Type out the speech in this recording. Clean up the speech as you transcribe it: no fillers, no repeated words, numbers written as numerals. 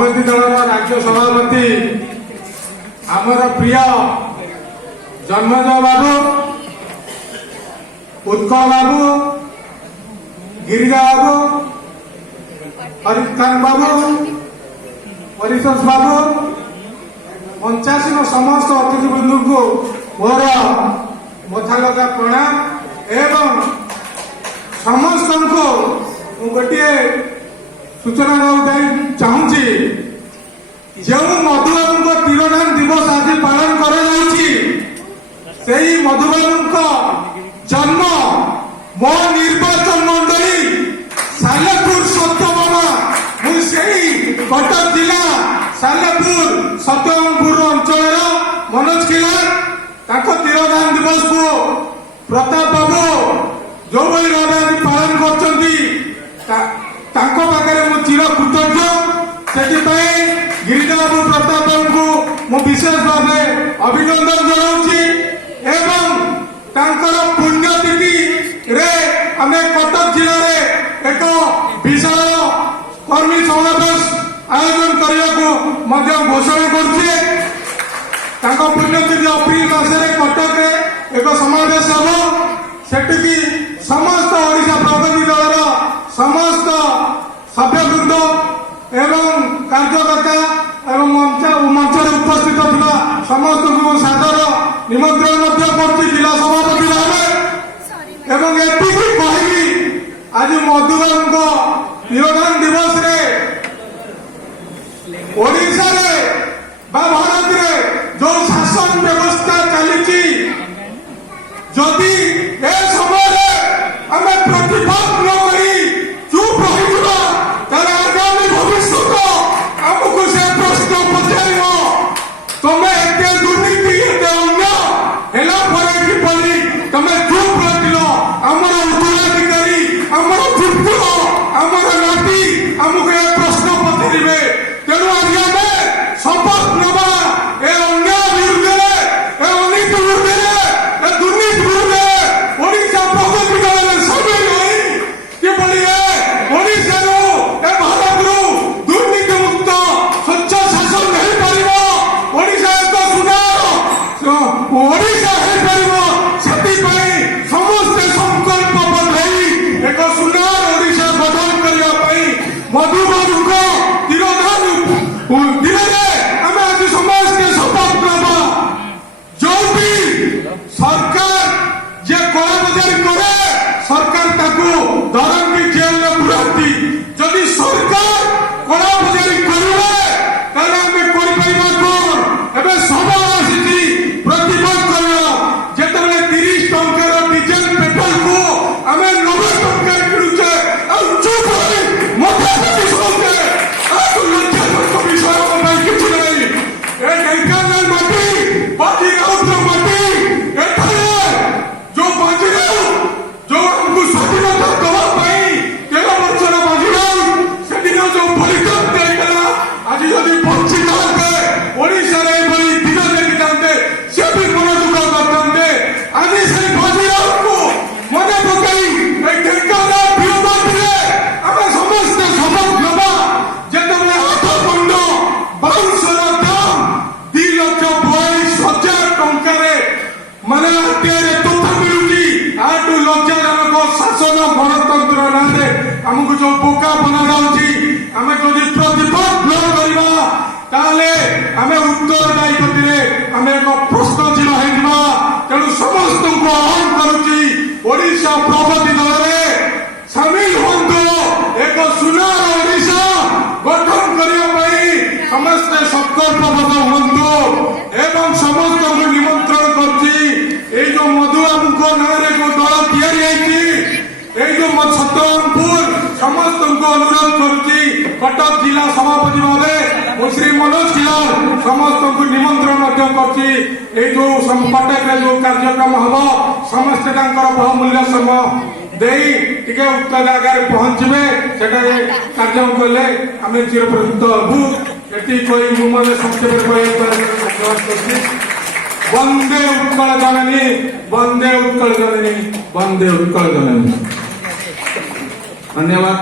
दल राज्य सभापति आमर प्रिय जन्मज बाबू, उत्कल बाबू, गिरिजा बाबू, हरिखान बाबू, परितोष बाबू, 85 समस्त अतिथिवृंद को मोर मथा लगा प्रणाम एवं समस्त को गोटे सूचना देवाई चाहूँगी। जो मधुबाबू तिरोधान दिवस आज पालन कर मधुबाबू जन्म मो निर्वाचन मंडली सालेपुर सत्यभामा मुझे कटक जिला सालेपुर सत्यभामपुर अंचल मनोज किलार तिरोधान दिवस को प्रताप बाबू जो भाई भाव पालन कर चिर कृतज्ञ से गिरिजा बाबू प्रताप बाबू को विशेष भाव अभिनंदन जनाऊँगी एवं पुण्यतिथि रे आम कटक जिले में एक विशाल कर्मी समावेश आयोजन करने को घोषणा करुचे। पुण्यतिथि अप्रिल मासरे कटक एक समावेश हम सेठी समस्त ओडिशा प्रगति दल समस्त सभ्यवृंद एवं कार्यकर्ता एवं मंच उपस्थित था समस्त को सादर निमंत्रण जिला सभापति भाव एवं एति कहबी आज मधुबाबू तिरोधान दिवस रे ओडिशा रे बा भारत रे जो शासन व्यवस्था चली जदि ए समय आम प्रतिबाद न करी चुप रही आगामी भविष्य आमको से प्रश्न पचार तुम्हें एत दुर्नीति एत अन्य किपरि तुम्हें चुप रखिल आमर उत्तराधिकारी आमर पुत्र आमर नाती आमको ए प्रश्न पचारे तेणु आज आम शपथ नवा ए अन्य विरुद्ध ए अनीति विरुद्ध ए दुर्नीति विरुद्ध ओडिशा प्रगति दल सामिल होई किपरि ओडिशा ए भारत दुर्नीति मुक्त स्वच्छ शासन नहीं पारिबो ओडिशा एक सुधार ओडिशा है पारिबो सेति समस्त संकल्प बंधाई एक सुधार ओडिशा गठन करने मधुबाबू को तिरोधान दिन आम आज समस्त शपथ नवा जो भी सरकार जे कला बजारी करे सरकार ताकू धरम की जेल में पुराती जदि सरकार कला बजारी करे समय आसी प्रतिबाद कर जिते 30 टंकार डीजेल पेट्रोल को आम 90 टंका किणुचे चुप विषय किसी नहीं ढेंकानाल माटी बाजीराउत माटी जो बाजीराउत जो हमको स्वाधीनता दवाई 13 वर्षर बाजीराउत से दिन जो बलिदान देगा आज यदि वंचित होते ओडिशा दिन देखी जाते से भी मन दुख करते आज से बाजीराउत को मन पकई ढेंकानाल बीरबाटी आम समस्त शपथ नवा जिते 8 खंड 22 दाम 2,42,000 टंकार माने तथ्य मिलुची आठू लज्जाजनक शासन गणतंत्र नारे आमको जो बोका बना जाऊँगी आम जदि प्रतिबाद न करवा ताले आम उत्तरदायी गति आम एक प्रश्न चिन्ह हो तेणु समस्त को आह्वान करुच्ची ओडिशा प्रगति दल सामिल हूँ एक सुनार ओडिशा गठन करने समस्त संकल्पबद्ध हूँ एवं समस्त को निमंत्रण कर जो मधुबाबू नारे जो दल या जो सत्यभामपुर समस्त को अनुरोध करुच्ची कटक जिला सभापति भाव श्री मनोज किलार समस्त को निमंत्रण कर जो कटक जो कार्यक्रम हम समस्ते बहुमूल्य समय दे उक्त जगार पहुंचे से कार्यक्रम कले आम चिरप्रकृत हूँ ये संक्षेप वंदे उत्कल जननी वंदे उत्कल जननी वंदे उत्कल जननी। धन्यवाद।